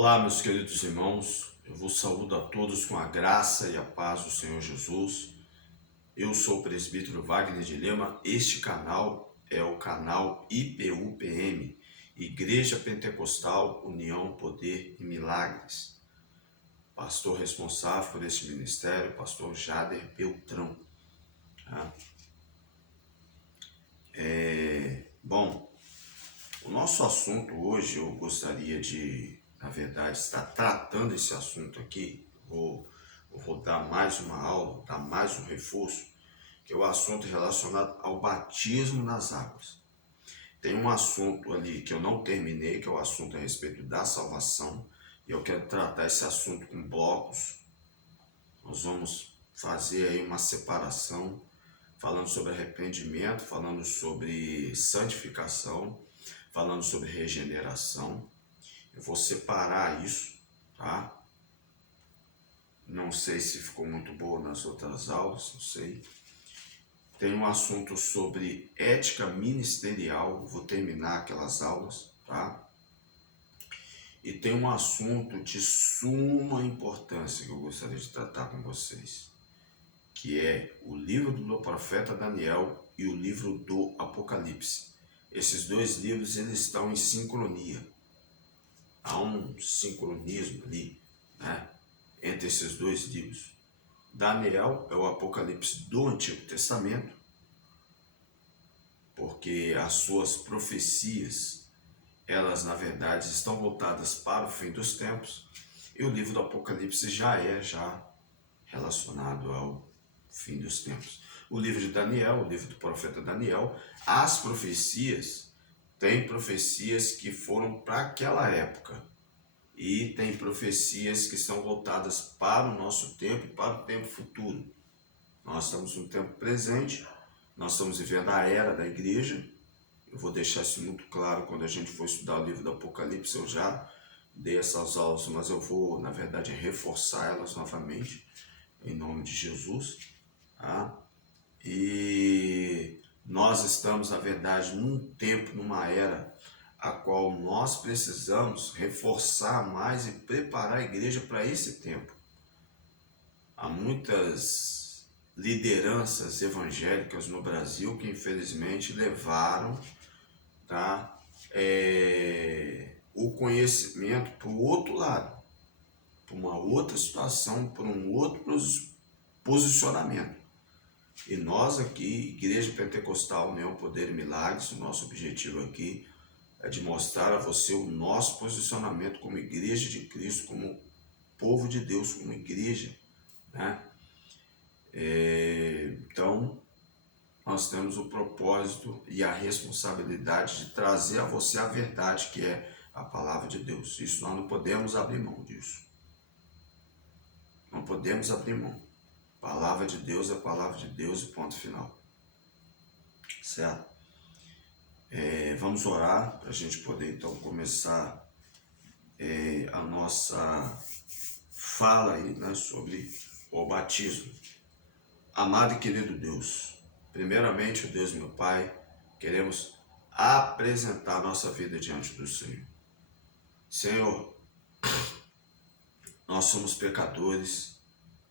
Olá, meus queridos irmãos, eu vos saúdo a todos com a graça e a paz do Senhor Jesus. Eu sou o presbítero Wagner de Lima. Este canal é o canal IPUPM, Igreja Pentecostal União, Poder e Milagres. Pastor responsável por este ministério, pastor Jader Beltrão. Bom, o nosso assunto hoje, eu gostaria de, na verdade, estar tratando esse assunto aqui. Eu vou dar mais uma aula, dar mais um reforço, que é o assunto relacionado ao batismo nas águas. Tem um assunto ali que eu não terminei, que é o assunto a respeito da salvação, e eu quero tratar esse assunto com blocos. Nós vamos fazer aí uma separação, falando sobre arrependimento, falando sobre santificação, falando sobre regeneração. Eu vou separar isso, tá? Não sei se ficou muito boa nas outras aulas, não sei. Tem um assunto sobre ética ministerial, vou terminar aquelas aulas, tá? E tem um assunto de suma importância que eu gostaria de tratar com vocês, que é o livro do profeta Daniel e o livro do Apocalipse. Esses dois livros, eles estão em sincronia. Há um sincronismo ali, né, entre esses dois livros. Daniel é o Apocalipse do Antigo Testamento, porque as suas profecias, elas na verdade estão voltadas para o fim dos tempos, e o livro do Apocalipse já relacionado ao fim dos tempos. O livro de Daniel, o livro do profeta Daniel, as profecias, tem profecias que foram para aquela época, e tem profecias que estão voltadas para o nosso tempo e para o tempo futuro. Nós estamos no tempo presente, nós estamos vivendo a era da igreja. Eu vou deixar isso muito claro quando a gente for estudar o livro do Apocalipse. Eu já dei essas aulas, mas eu vou, na verdade, reforçar elas novamente, em nome de Jesus. Tá? E nós estamos, na verdade, num tempo, numa era a qual nós precisamos reforçar mais e preparar a igreja para esse tempo. Há muitas lideranças evangélicas no Brasil que infelizmente levaram, tá, o conhecimento para o outro lado, para uma outra situação, para um outro posicionamento. E nós aqui, Igreja Pentecostal União, Poder e Milagres, o nosso objetivo aqui é de mostrar a você o nosso posicionamento como Igreja de Cristo, como povo de Deus, como igreja, né? Então, nós temos o propósito e a responsabilidade de trazer a você a verdade, que é a palavra de Deus. Isso nós não podemos abrir mão disso. Não podemos abrir mão. Palavra de Deus é a palavra de Deus e ponto final. Certo? Vamos orar para a gente poder então começar a nossa fala aí, né, sobre o batismo. Amado e querido Deus, primeiramente, ó Deus meu Pai, queremos apresentar nossa vida diante do Senhor. Senhor, nós somos pecadores.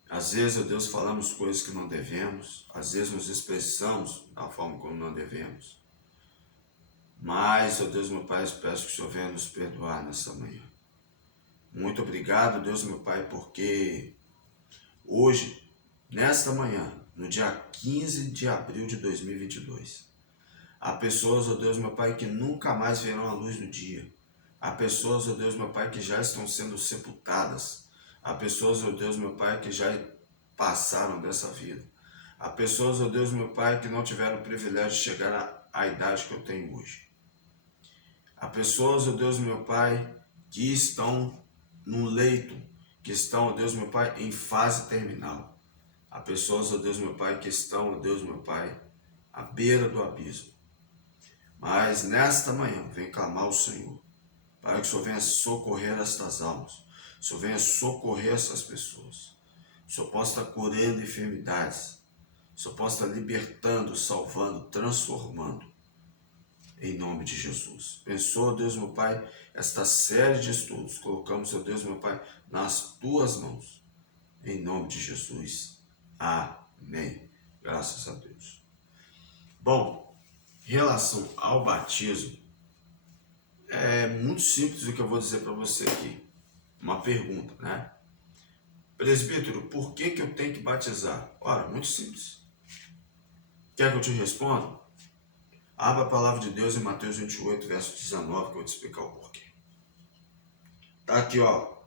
Às vezes, ó Deus, falamos coisas que não devemos, às vezes nos expressamos da forma como não devemos. Mas, ó Deus meu Pai, eu peço que o Senhor venha nos perdoar nessa manhã. Muito obrigado, Deus meu Pai, porque hoje, nesta manhã, no dia 15 de abril de 2022, há pessoas, ó Deus meu Pai, que nunca mais verão a luz do dia. Há pessoas, ó Deus meu Pai, que já estão sendo sepultadas. Há pessoas, ó Deus meu Pai, que já passaram dessa vida. Há pessoas, ó Deus meu Pai, que não tiveram o privilégio de chegar à idade que eu tenho hoje. Há pessoas, ó Deus meu Pai, que estão num leito, que estão, ó Deus meu Pai, em fase terminal. Há pessoas, ó Deus meu Pai, que estão, ó Deus meu Pai, à beira do abismo. Mas nesta manhã, vem clamar ao Senhor, para que o Senhor venha socorrer estas almas, o Senhor venha socorrer essas pessoas, o Senhor possa estar curando enfermidades, o Senhor possa estar libertando, salvando, transformando. em nome de Jesus. Abençoa, Deus meu Pai, esta série de estudos. Colocamos, ó Deus meu Pai, nas tuas mãos, em nome de Jesus. Amém. Graças a Deus. Bom, em relação ao batismo, é muito simples o que eu vou dizer para você aqui. Uma pergunta, né? Presbítero, por que eu tenho que batizar? Ora, muito simples. Quer que eu te responda? Abra a palavra de Deus em Mateus 28, verso 19, que eu vou te explicar o porquê. Tá aqui, ó.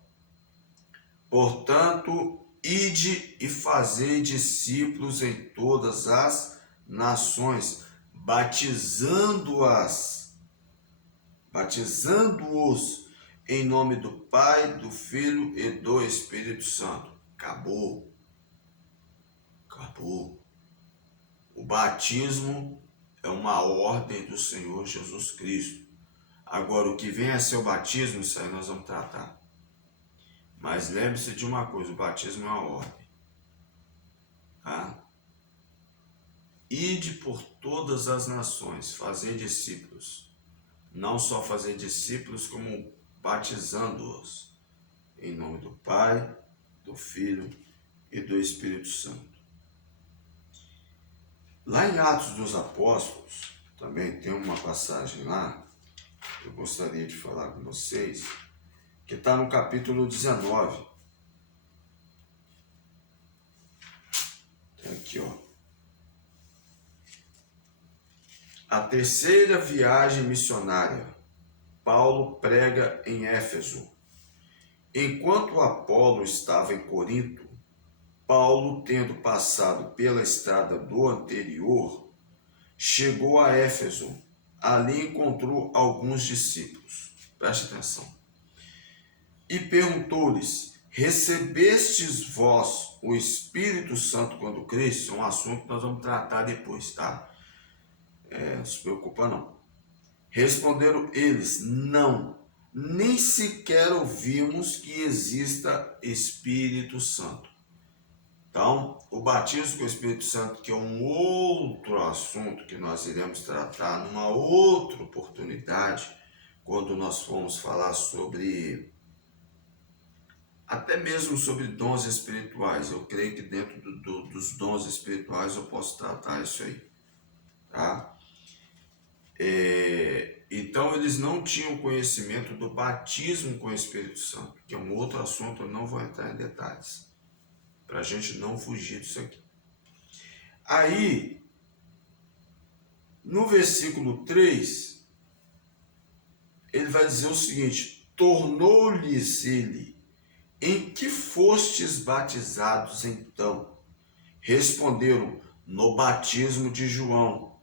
Portanto, ide e fazei discípulos em todas as nações, batizando-os em nome do Pai, do Filho e do Espírito Santo. Acabou. O batismo é uma ordem do Senhor Jesus Cristo. Agora, o que vem a ser o batismo, isso aí nós vamos tratar. Mas lembre-se de uma coisa, o batismo é uma ordem. Tá? Ide por todas as nações, fazer discípulos. Não só fazer discípulos, como batizando-os. Em nome do Pai, do Filho e do Espírito Santo. Lá em Atos dos Apóstolos, também tem uma passagem lá, que eu gostaria de falar com vocês, que está no capítulo 19. Tem aqui, ó. A terceira viagem missionária. Paulo prega em Éfeso. Enquanto Apolo estava em Corinto, Paulo, tendo passado pela estrada do anterior, chegou a Éfeso. Ali encontrou alguns discípulos. Preste atenção. E perguntou-lhes: recebestes vós o Espírito Santo quando criste? É um assunto que nós vamos tratar depois, tá? Não se preocupa não. Responderam eles: não, nem sequer ouvimos que exista Espírito Santo. Então, o batismo com o Espírito Santo, que é um outro assunto que nós iremos tratar numa outra oportunidade, quando nós formos falar sobre, até mesmo sobre dons espirituais. Eu creio que dentro dos dons espirituais eu posso tratar isso aí, tá? Então, eles não tinham conhecimento do batismo com o Espírito Santo, que é um outro assunto, eu não vou entrar em detalhes, para a gente não fugir disso aqui. Aí, no versículo 3, ele vai dizer o seguinte: tornou-lhes ele: em que fostes batizados então? Responderam: no batismo de João.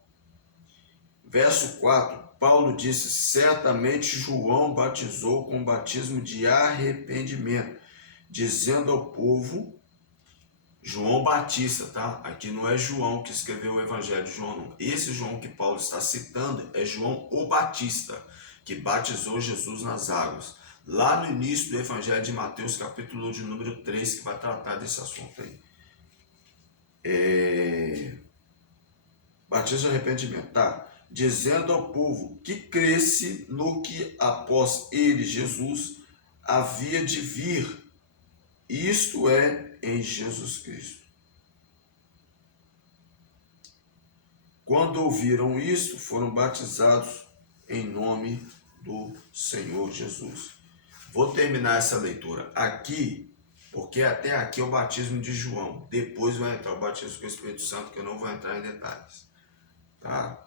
Verso 4, Paulo disse: certamente João batizou com o batismo de arrependimento, dizendo ao povo, João Batista, tá? Aqui não é João que escreveu o Evangelho de João, não. Esse João que Paulo está citando é João o Batista, que batizou Jesus nas águas. Lá no início do Evangelho de Mateus, capítulo de número 3, que vai tratar desse assunto aí. Batismo de arrependimento, tá? Dizendo ao povo que cresce no que após ele, Jesus, havia de vir, isto é, em Jesus Cristo. Quando ouviram isto, foram batizados em nome do Senhor Jesus. Vou terminar essa leitura aqui, porque até aqui é o batismo de João. Depois vai entrar o batismo com o Espírito Santo, que eu não vou entrar em detalhes, tá?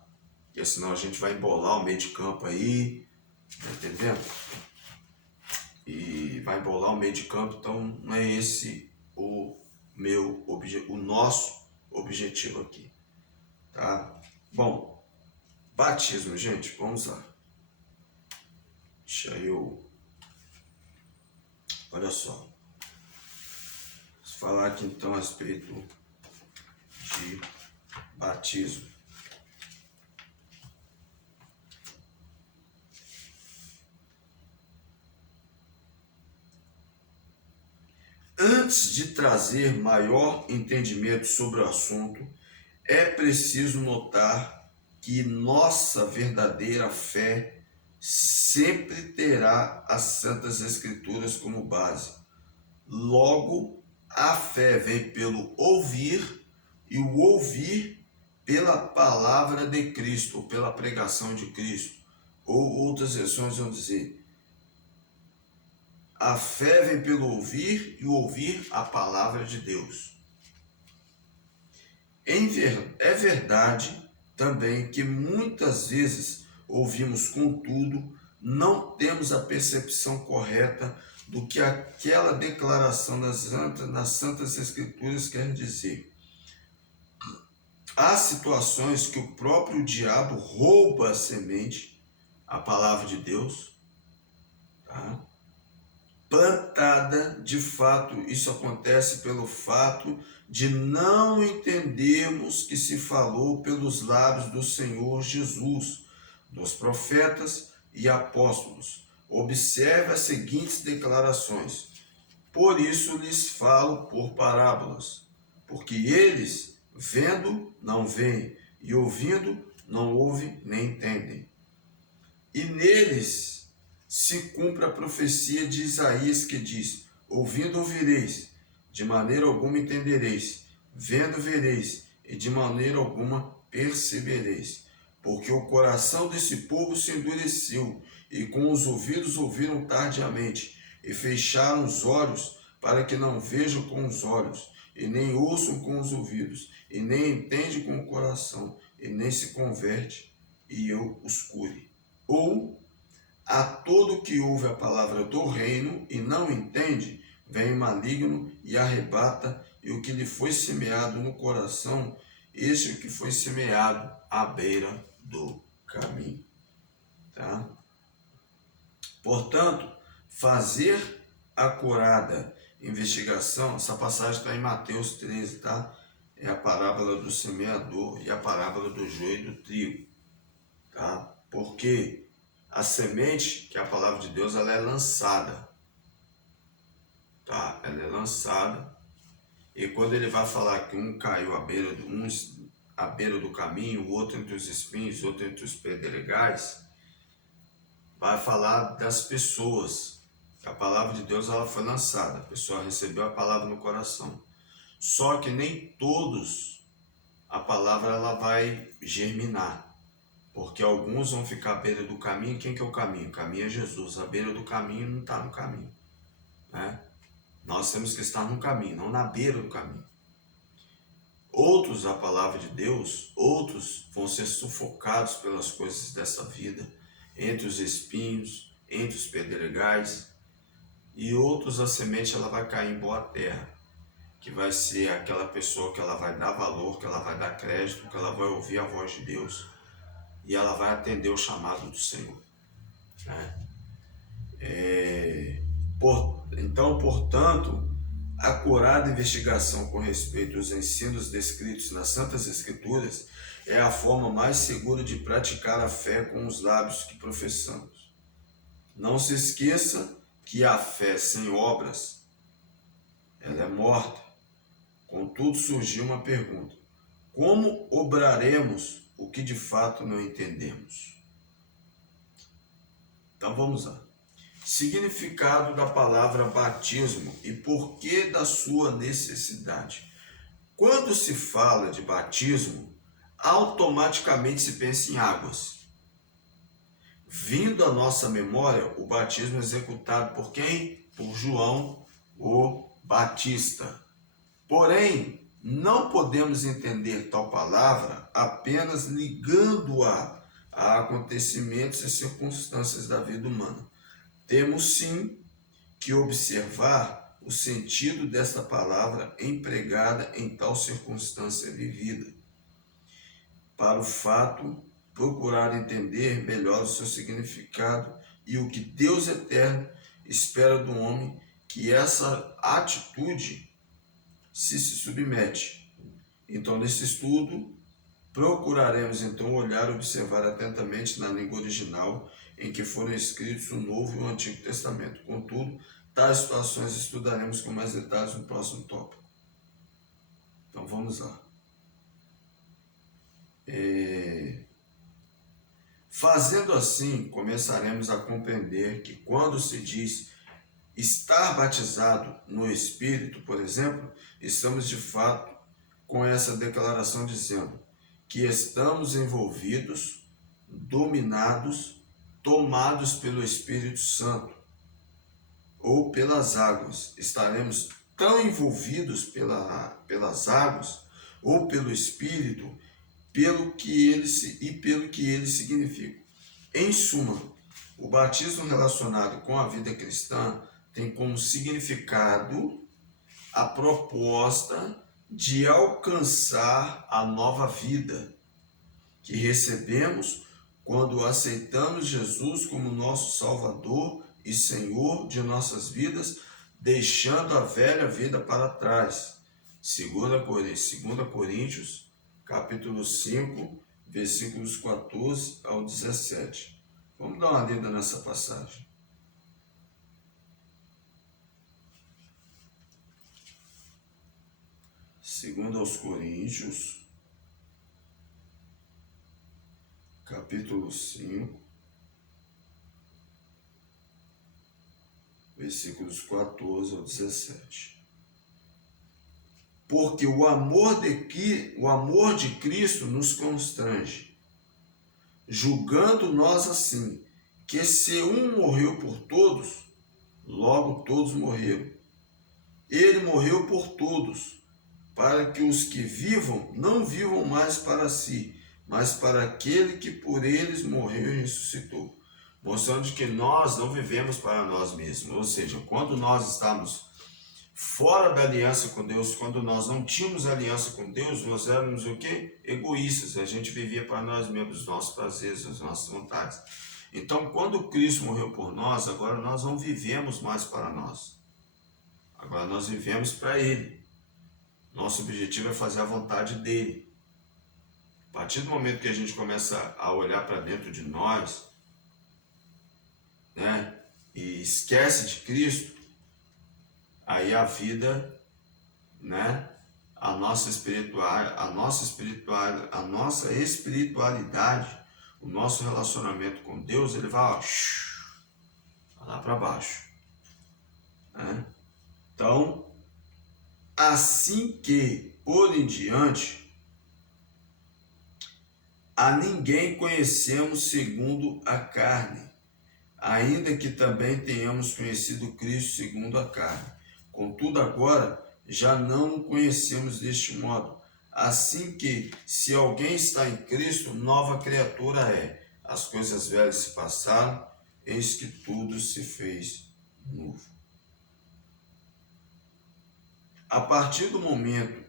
Porque senão a gente vai embolar o meio de campo aí, tá entendendo? E vai embolar o meio de campo, então não é esse o nosso objetivo aqui, tá? Bom, batismo, gente, vamos lá. Deixa eu... Olha só. Vou falar aqui então a respeito de batismo. Antes de trazer maior entendimento sobre o assunto, é preciso notar que nossa verdadeira fé sempre terá as Santas Escrituras como base. Logo, a fé vem pelo ouvir, e o ouvir pela palavra de Cristo, ou pela pregação de Cristo. Ou outras versões vão dizer, a fé vem pelo ouvir, e o ouvir a palavra de Deus. É verdade também que muitas vezes ouvimos, contudo, não temos a percepção correta do que aquela declaração nas Santas Escrituras quer dizer. Há situações que o próprio diabo rouba a semente, a palavra de Deus, tá? Plantada, de fato, isso acontece pelo fato de não entendermos que se falou pelos lábios do Senhor Jesus, dos profetas e apóstolos. Observe as seguintes declarações: por isso lhes falo por parábolas, porque eles, vendo, não veem, e ouvindo, não ouvem nem entendem. E neles se cumpre a profecia de Isaías que diz: ouvindo ouvireis, de maneira alguma entendereis, vendo vereis, e de maneira alguma percebereis. Porque o coração desse povo se endureceu, e com os ouvidos ouviram tardiamente, e fecharam os olhos, para que não vejam com os olhos, e nem ouçam com os ouvidos, e nem entendem com o coração, e nem se converte, e eu os cure. Ou, a todo que ouve a palavra do reino e não entende, vem maligno e arrebata, e o que lhe foi semeado no coração, este é o que foi semeado à beira do caminho. Tá? Portanto, fazer acurada investigação, essa passagem está em Mateus 13, tá? É a parábola do semeador e a parábola do joio e do trigo, tá? Porque a semente, que é a palavra de Deus, ela é lançada, tá? Ela é lançada, e quando ele vai falar que um caiu à beira do caminho, o outro entre os espinhos, o outro entre os pedregais, vai falar das pessoas. A palavra de Deus, ela foi lançada, a pessoa recebeu a palavra no coração. Só que nem todos a palavra ela vai germinar. Porque alguns vão ficar à beira do caminho. Quem que é o caminho? O caminho é Jesus. A beira do caminho não está no caminho, né? Nós temos que estar no caminho, não na beira do caminho. Outros, a palavra de Deus, outros vão ser sufocados pelas coisas dessa vida, entre os espinhos, entre os pedregais, e outros a semente ela vai cair em boa terra, que vai ser aquela pessoa que ela vai dar valor, que ela vai dar crédito, que ela vai ouvir a voz de Deus, e ela vai atender o chamado do Senhor, né? Então, portanto, a acurada investigação com respeito aos ensinos descritos nas Santas Escrituras é a forma mais segura de praticar a fé com os lábios que professamos. Não se esqueça que a fé sem obras, ela é morta. Contudo, surgiu uma pergunta: como obraremos o que de fato não entendemos? Então vamos lá. Significado da palavra batismo e porquê da sua necessidade. Quando se fala de batismo, automaticamente se pensa em águas. Vindo à nossa memória o batismo executado por quem? Por João o Batista. Porém, não podemos entender tal palavra apenas ligando-a a acontecimentos e circunstâncias da vida humana. Temos sim que observar o sentido desta palavra empregada em tal circunstância vivida, para o fato procurar entender melhor o seu significado e o que Deus eterno espera do homem que essa atitude se submete. Então, nesse estudo, procuraremos então olhar e observar atentamente na língua original em que foram escritos o Novo e o Antigo Testamento. Contudo, tais situações estudaremos com mais detalhes no próximo tópico. Então vamos lá. Fazendo assim, começaremos a compreender que quando se diz estar batizado no Espírito, por exemplo, estamos de fato com essa declaração dizendo que estamos envolvidos, dominados, tomados pelo Espírito Santo ou pelas águas. Estaremos tão envolvidos pelas águas ou pelo Espírito pelo que ele significa. Em suma, o batismo relacionado com a vida cristã tem como significado a proposta de alcançar a nova vida que recebemos quando aceitamos Jesus como nosso Salvador e Senhor de nossas vidas, deixando a velha vida para trás. 2 Coríntios, capítulo 5, versículos 14 ao 17. Vamos dar uma lida nessa passagem. Segundo aos Coríntios, capítulo 5, versículos 14 ao 17. Porque o amor de Cristo nos constrange, julgando nós assim, que se um morreu por todos, logo todos morreram. Ele morreu por todos, para que os que vivam não vivam mais para si, mas para aquele que por eles morreu e ressuscitou. Mostrando que nós não vivemos para nós mesmos. Ou seja, quando nós estamos fora da aliança com Deus, quando nós não tínhamos aliança com Deus, nós éramos o quê? Egoístas. A gente vivia para nós mesmos, os nossos prazeres, as nossas vontades. Então, quando Cristo morreu por nós, agora nós não vivemos mais para nós. Agora nós vivemos para Ele. Nosso objetivo é fazer a vontade dEle. A partir do momento que a gente começa a olhar para dentro de nós, né, e esquece de Cristo, aí a vida, né, a nossa espiritualidade, o nosso relacionamento com Deus, ele vai lá para baixo, né? Então, assim que por em diante, a ninguém conhecemos segundo a carne, ainda que também tenhamos conhecido Cristo segundo a carne. Contudo, agora já não o conhecemos deste modo. Assim que, se alguém está em Cristo, nova criatura é. As coisas velhas se passaram, eis que tudo se fez novo. A partir do momento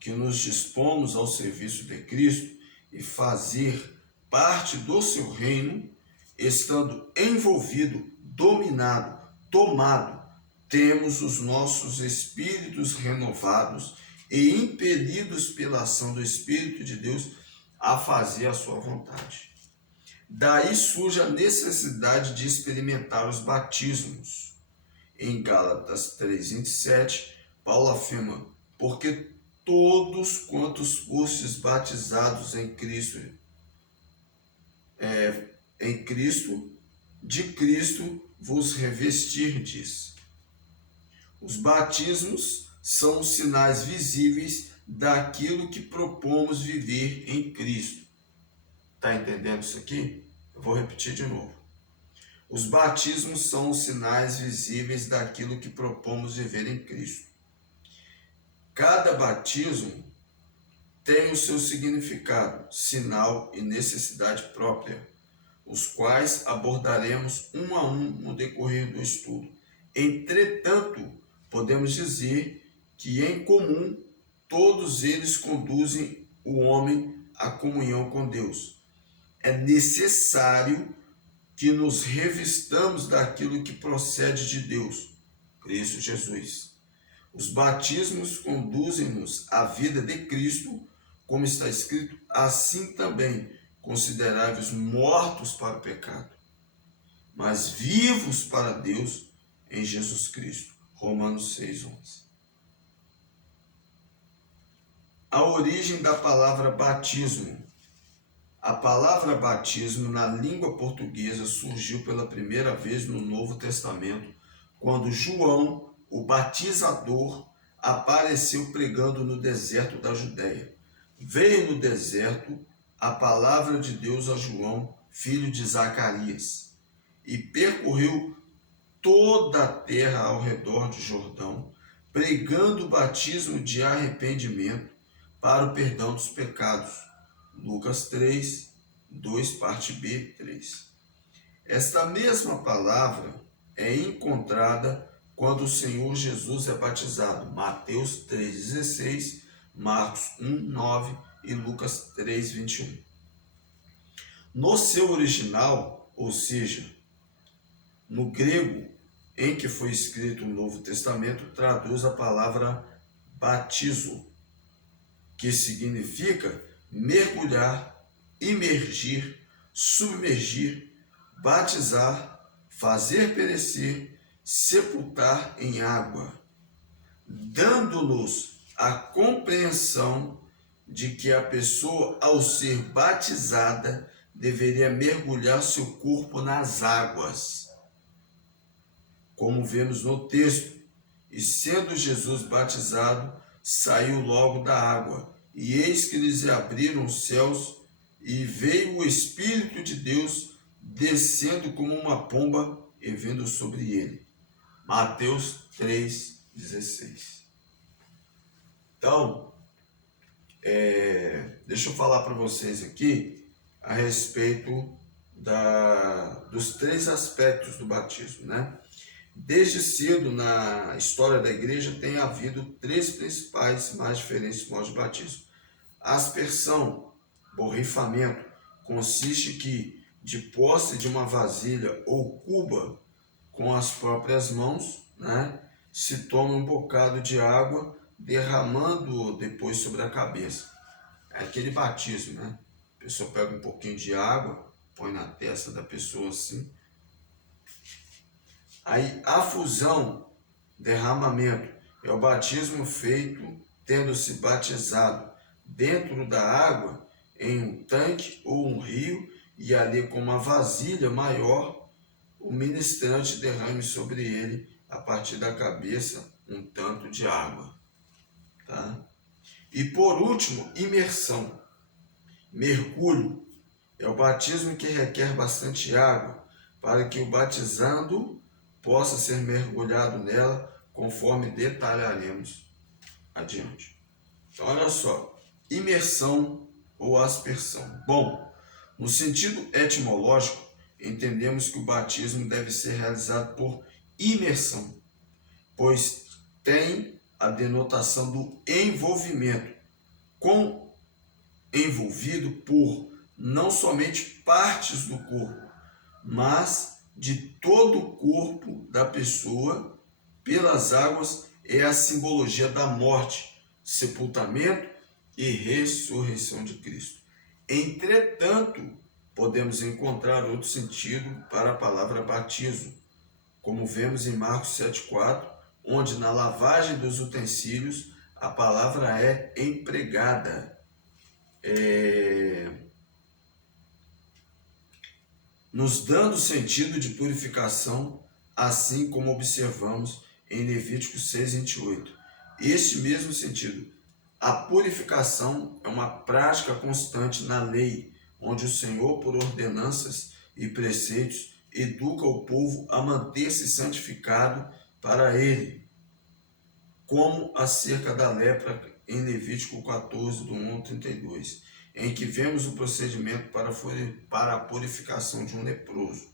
que nos dispomos ao serviço de Cristo e fazer parte do seu reino, estando envolvido, dominado, tomado, temos os nossos espíritos renovados e impelidos pela ação do Espírito de Deus a fazer a sua vontade. Daí surge a necessidade de experimentar os batismos. Em Gálatas 3:27, Paulo afirma: porque todos quantos fostes batizados em Cristo, de Cristo vos revestirdes. Os batismos são os sinais visíveis daquilo que propomos viver em Cristo. Está entendendo isso aqui? Eu vou repetir de novo. Os batismos são os sinais visíveis daquilo que propomos viver em Cristo. Cada batismo tem o seu significado, sinal e necessidade própria, os quais abordaremos um a um no decorrer do estudo. Entretanto, podemos dizer que, em comum, todos eles conduzem o homem à comunhão com Deus. É necessário que nos revistamos daquilo que procede de Deus, Cristo Jesus. Os batismos conduzem-nos à vida de Cristo, como está escrito, assim também consideráveis mortos para o pecado, mas vivos para Deus em Jesus Cristo. Romanos 6:11. A origem da palavra batismo. A palavra batismo na língua portuguesa surgiu pela primeira vez no Novo Testamento, quando João, o batizador, apareceu pregando no deserto da Judéia. Veio no deserto a palavra de Deus a João, filho de Zacarias, e percorreu toda a terra ao redor de Jordão, pregando o batismo de arrependimento para o perdão dos pecados. Lucas 3, 2, parte B, 3. Esta mesma palavra é encontrada quando o Senhor Jesus é batizado. Mateus 3,16, Marcos 1,9 e Lucas 3,21. No seu original, ou seja, no grego em que foi escrito o Novo Testamento, traduz a palavra batizo, que significa mergulhar, imergir, submergir, batizar, fazer perecer, sepultar em água, dando-nos a compreensão de que a pessoa, ao ser batizada, deveria mergulhar seu corpo nas águas, como vemos no texto. E sendo Jesus batizado, saiu logo da água, e eis que lhes abriram os céus, e veio o Espírito de Deus descendo como uma pomba e vindo sobre ele. Mateus 3,16. Então, deixa eu falar para vocês aqui a respeito dos 3 aspectos do batismo, né? Desde cedo na história da igreja tem havido 3 principais mais diferentes modos de batismo. Aspersão, borrifamento, consiste que, de posse de uma vasilha ou cuba com as próprias mãos, né, se toma um bocado de água, derramando-o depois sobre a cabeça. É aquele batismo, né? A pessoa pega um pouquinho de água, põe na testa da pessoa assim. Aí a fusão, derramamento, é o batismo feito tendo-se batizado dentro da água, em um tanque ou um rio, e ali com uma vasilha maior, o ministrante derrame sobre ele, a partir da cabeça, um tanto de água. Tá? E por último, imersão, mergulho, é o batismo que requer bastante água, para que o batizando possa ser mergulhado nela, conforme detalharemos adiante. Então, olha só, imersão ou aspersão. Bom, no sentido etimológico, entendemos que o batismo deve ser realizado por imersão, pois tem a denotação do envolvimento, com envolvido por não somente partes do corpo, mas de todo o corpo da pessoa pelas águas. É a simbologia da morte, sepultamento e ressurreição de Cristo. Entretanto, podemos encontrar outro sentido para a palavra batismo, como vemos em Marcos 7,4, onde na lavagem dos utensílios a palavra é empregada. Nos dando sentido de purificação, assim como observamos em Levítico 6,28. Este mesmo sentido. A purificação é uma prática constante na lei, onde o Senhor, por ordenanças e preceitos, educa o povo a manter-se santificado para ele, como acerca da lepra em Levítico 14, do 1 ao 32, em que vemos o procedimento para a purificação de um leproso.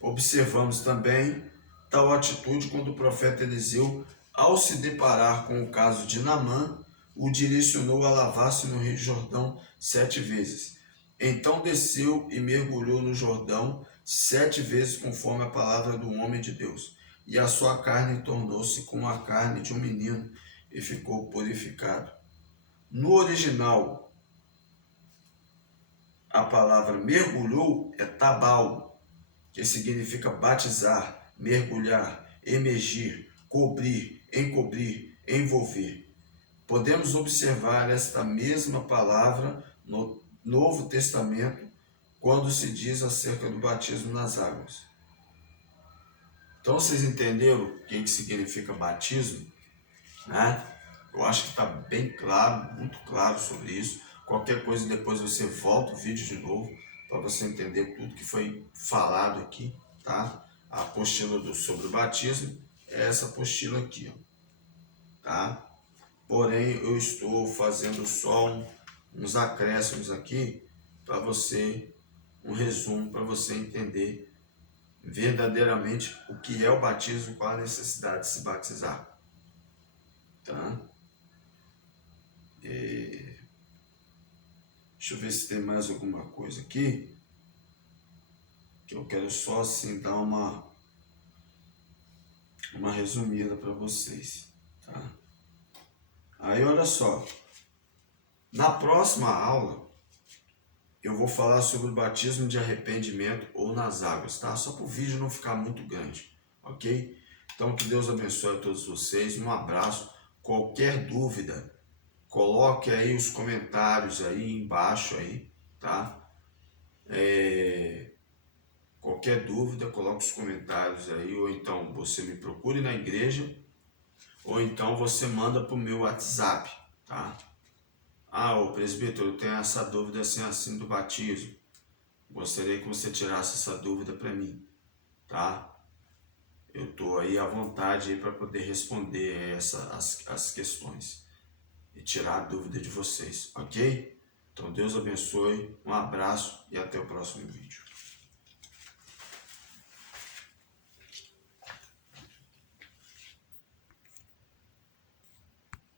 Observamos também tal atitude quando o profeta Eliseu, ao se deparar com o caso de Naamã, o direcionou a lavar-se no Rio Jordão 7 vezes. Então desceu e mergulhou no Jordão 7 vezes, conforme a palavra do homem de Deus. E a sua carne tornou-se como a carne de um menino e ficou purificado. No original, a palavra mergulhou é tabal, que significa batizar, mergulhar, emergir, cobrir, encobrir, envolver. Podemos observar esta mesma palavra no Novo Testamento quando se diz acerca do batismo nas águas. Então vocês entenderam o que significa batismo, né? Eu acho que está bem claro, muito claro sobre isso. Qualquer coisa depois você volta o vídeo de novo para você entender tudo que foi falado aqui, tá? A apostila sobre o batismo é essa apostila aqui, ó, tá? Porém, eu estou fazendo só uns acréscimos aqui para você, um resumo para você entender verdadeiramente o que é o batismo, qual a necessidade de se batizar, tá? Deixa eu ver se tem mais alguma coisa aqui, que eu quero só assim dar uma resumida para vocês, tá? Aí olha só, na próxima aula eu vou falar sobre o batismo de arrependimento ou nas águas, tá? Só para o vídeo não ficar muito grande, ok? Então que Deus abençoe a todos vocês, um abraço. Qualquer dúvida, coloque aí os comentários aí embaixo aí, tá? Qualquer dúvida, coloque os comentários aí, ou então você me procure na igreja, ou então você manda para o meu WhatsApp, tá? Ah, ô presbítero, eu tenho essa dúvida assim do batismo. Gostaria que você tirasse essa dúvida para mim, tá? Eu estou aí à vontade para poder responder as questões e tirar a dúvida de vocês, ok? Então Deus abençoe, um abraço e até o próximo vídeo.